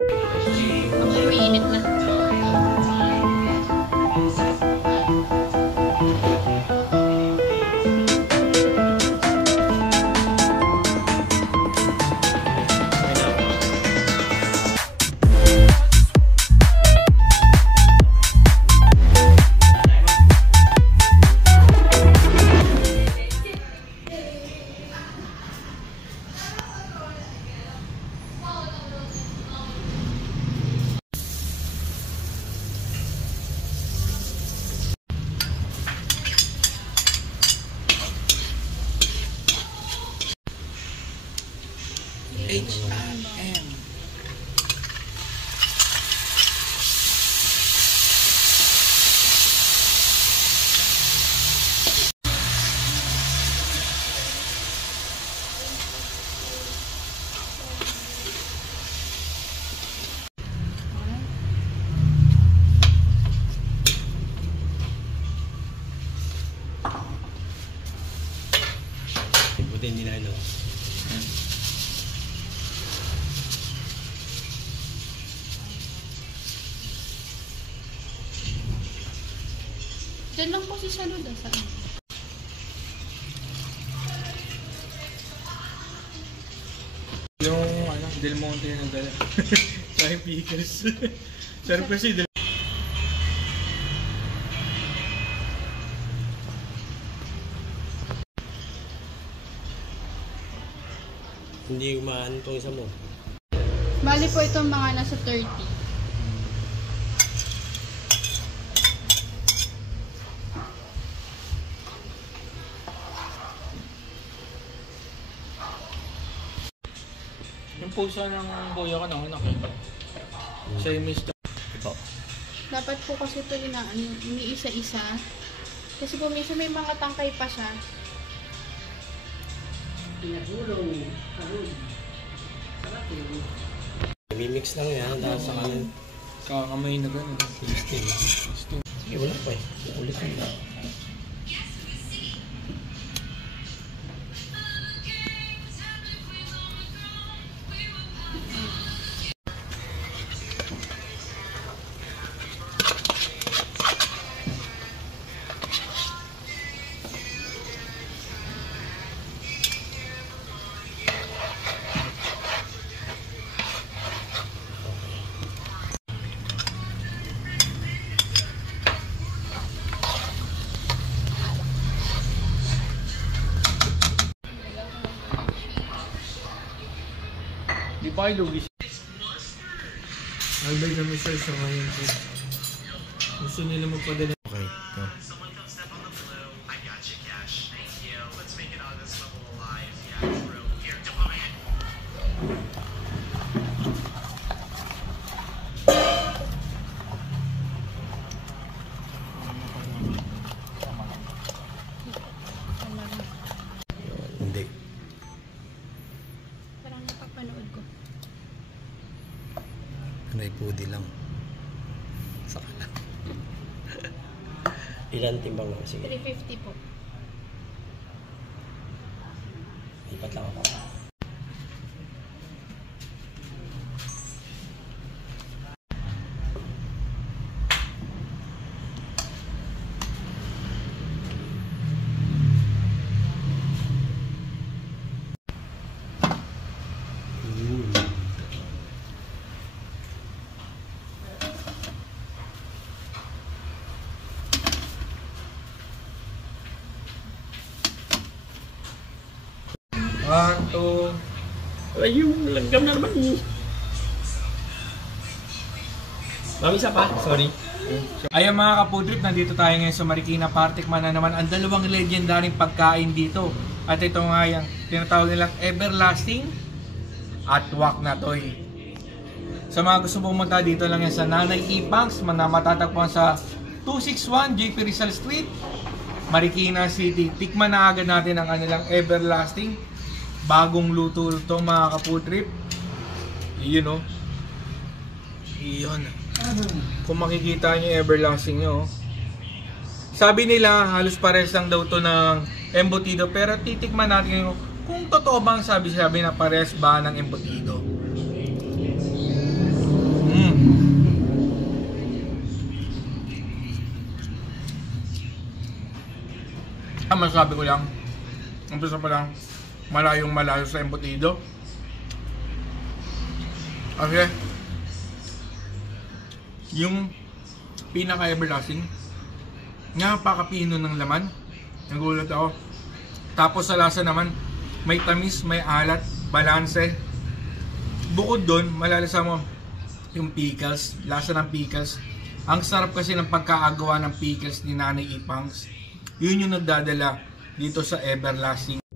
Amoy mainit na. H&M. Buti nila ano. Diyan lang po si Saluda sa ano. Yung ano, Del Monte yung nagdala. Sa pickles. Sarap kasi Hindi umaan itong isa mo. Bali po itong mga nasa 30. yung puso ng buya ko na nakita. Sa Mr. Ito. Dapat po kasi ito iniisa-isa. Kasi po minsan may mga tangkay pa siya. Mimix lang yan. Dahil sa kanin. Kakamay na gano'n. Sige, wala pa eh. Ulit lang. Di ba kayo lugi? Albay na may siya ngayon po. Gusto nila magpadala. Okay. Ito. Hindi. Parang napapanood ko. May pudi lang. Saka lang. Ilan timbang lang? Sige. 350 po. Lipat lang ako. To Ay, yung langgam na naman. Mami, isa pa. Sorry. Ayan mga kapudrip, nandito tayo ngayon sa Marikina. Partikman na naman ang dalawang legendaring pagkain dito. At ito nga yung tinatawag nilang Everlasting at Wak na Toy. Sa mga gusto pumunta dito lang yan sa Nanay Ipangs, matatagpuan sa 261 JP Rizal Street, Marikina City. Tikman na agad natin ang kanilang Everlasting. Bagong luto ito mga kapudrip. Yun o. Yun. Kung makikita nyo yung Everlasting nyo. Sabi nila halos pares lang daw to ng embutido. Pero titikman natin kung totoo bang sabi na pares ba ng embutido. masasabi ko lang, umpisa pa lang, malayong malayo sa embutido. Okay. Yung pinaka-everlasting, napakapino ng laman. Nagulat ako. Tapos sa lasa naman, may tamis, may alat, balanse. Bukod doon, malalasa mo yung pickles, lasa ng pickles. Ang sarap kasi ng pagkaagawa ng pickles ni Nanay Ipangs. Yun yung nagdadala dito sa everlasting.